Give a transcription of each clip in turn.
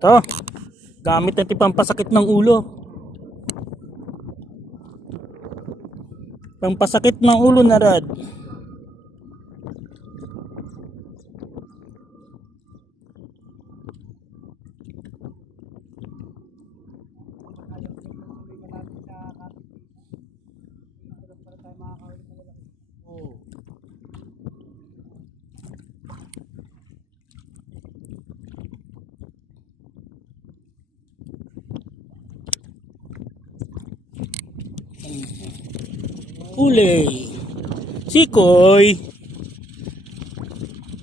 To. Gamit natin pampasakit ng ulo. Pampasakit ng ulo na rad. Uli. Sikoy.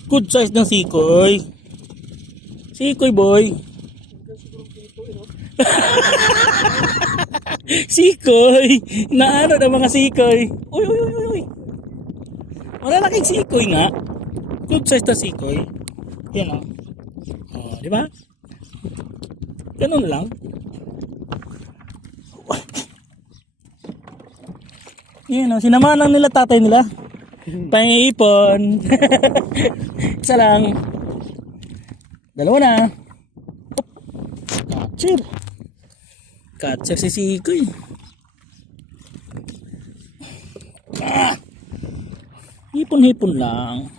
Good size ng sikoy. Sikoy boy. sikoy. Naano na mga sikoy. Uy, uy, uy, uy. Malalaking sikoy nga. Good size na sikoy. Yan o. Oh, di ba? Ganun lang. Yan o, sinamanan nila tatay nila. Pangipon. Isa lang. Dalawa na. Catcher. Catcher si Sikoy. Ah. Hipon-hipon lang.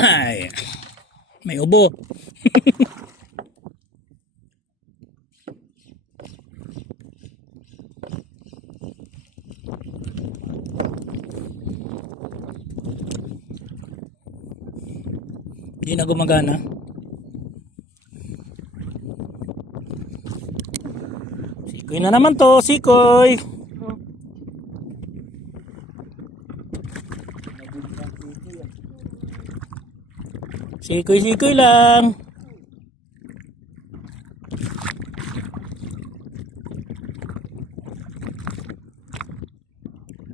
Ay, may ubo. Hindi na gumagana. Sikoy na naman to, sikoy. Sikoy-sikoy lang.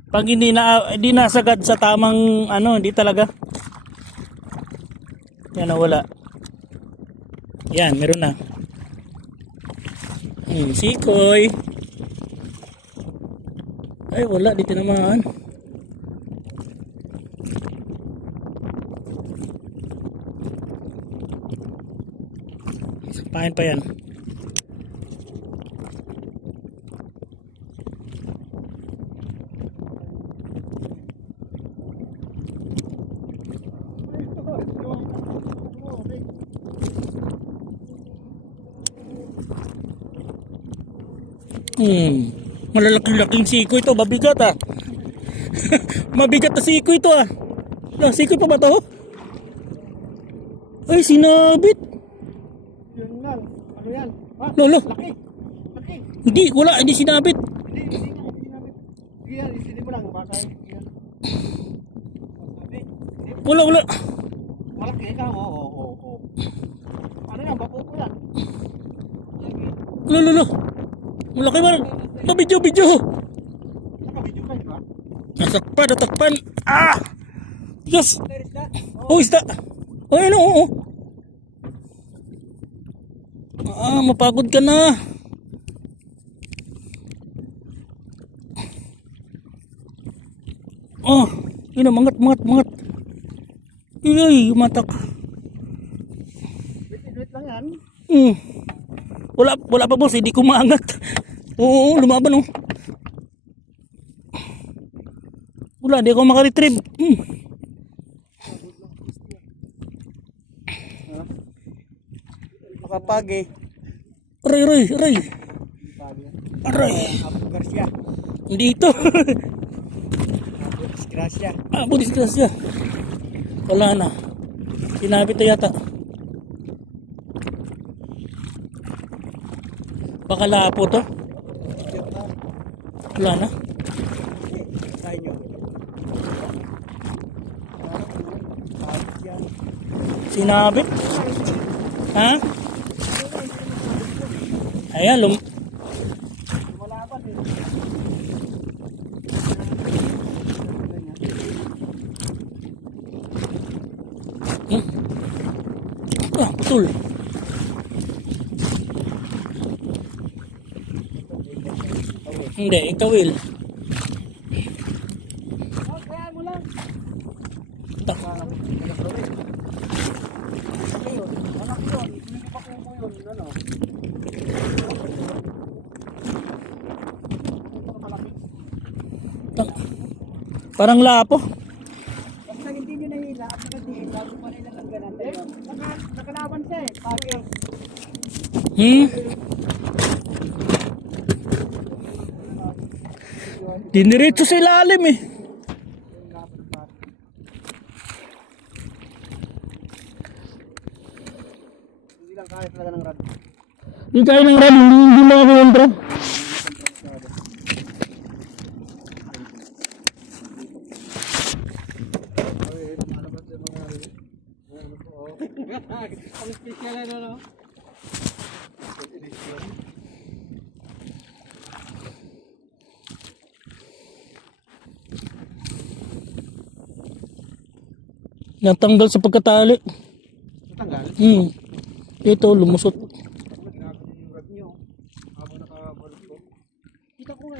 Pag hindi na hindi nasagad sa tamang ano, hindi talaga. Yan wala. Yan, meron na. Hmm, sikoy. Ay, wala, di tinamaan. Sampahin pa yan. Hmm. Malalaking-laking siko ito. Mabigat ah. Mabigat na siko ito ah. Lah, siko pa ba to? Ay, sinabit. Yun lang. Ano yan? Ha? Lolo. Laki. Laki. Hindi, wala. Hindi sinabit. Hindi, hindi nga. Hindi namin. Sige. Isinin mo lang. Hindi. Wala, wala. Malaki ka. Oo, oo, oo, oo. Ano yan? Bako ko yan. Lolo, lolo. Malaki? Ah, video, video. Nakabidyo ka, di ba? Natakpan, natakpan. Ah! Yes! There is that. Oh, isda. Oh, ano, oo. Ah, mapagod ka na. Oh, yun, mangat, mangat, mangat. Iyoy, matak. Wait, lang yan. Hmm. Wala, wala pa boss, hindi ko maangat. Oo, lumaban oh. Wala, di ako makaretrieve. Hmm. Makapag eh. Aray, aray, aray. Aray. Apo Garcia. Dito. Apo Disgracia. budis grasya. Wala na. Sinabi to yata. Baka lapo to. Wala na. Sa inyo. Sinabi. Ha? Ayan, lum... Wala pa din. Hmm? Ah, putol. Hindi. Tak. Parang lapo. Basta hindi nyo nahila at nakadiin, bago pa nila ng naka, nakalaban siya eh. Pagi. Hmm? Diniretso sa ilalim eh. Hindi kaya ng rad. Hindi kaya ng rally, hindi, hindi special Natanggal sa pagkatali. Tanggal. Hmm. Ito, lumusot. Kita ko nga.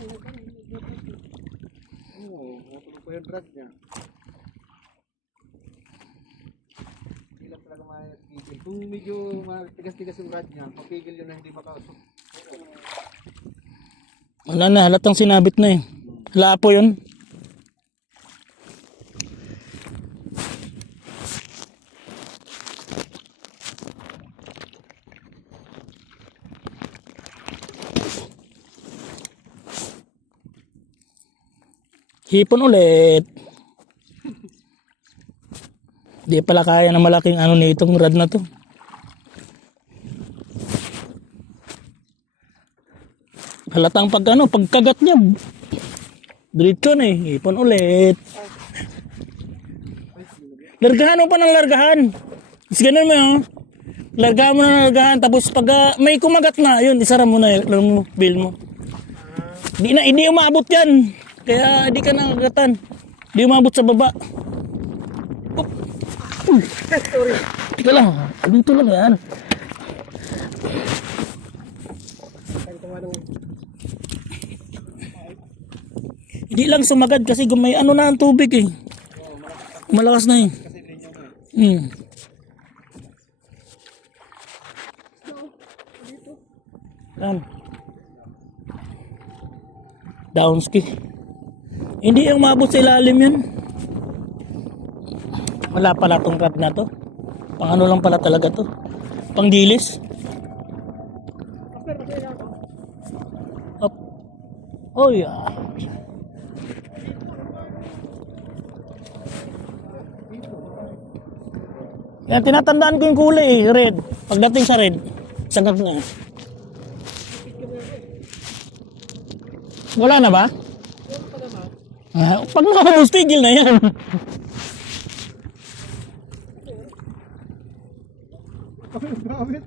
Oo, matulog pa yung rad niya. Hindi lang talaga mapigil. Kung medyo matigas-tigas yung rad niya, mapigil yun na hindi makasok. Wala na, halatang sinabit na eh. Lapo yun. Hipon ulit. Di pala kaya ng malaking ano nitong rad na to. Halatang pag ano, pagkagat niya. Diretso na eh. Ipon ulit. Largahan mo pa ng largahan. Is ganun mo yun. Largahan mo na ng largahan. Tapos pag ah, may kumagat na, yun, isara mo na yung bill mo. Di na, hindi umabot yan. Kaya di ka nangagatan. Di umabot sa baba. Up. Uy. Teka lang. Dito lang yan. Hindi lang sumagad kasi gumay ano na ang tubig eh. Malakas na eh. Hmm. Yan. Downski. Hindi yung mabot sa ilalim yun. Wala pala tong rad na to. Pang ano lang pala talaga to. Pang dilis. Up. Oh yeah. Yan, tinatandaan ko yung kulay eh, red. Pagdating sa red, sagad na. Wala na ba? Ah, pag tigil na yan. Gamit.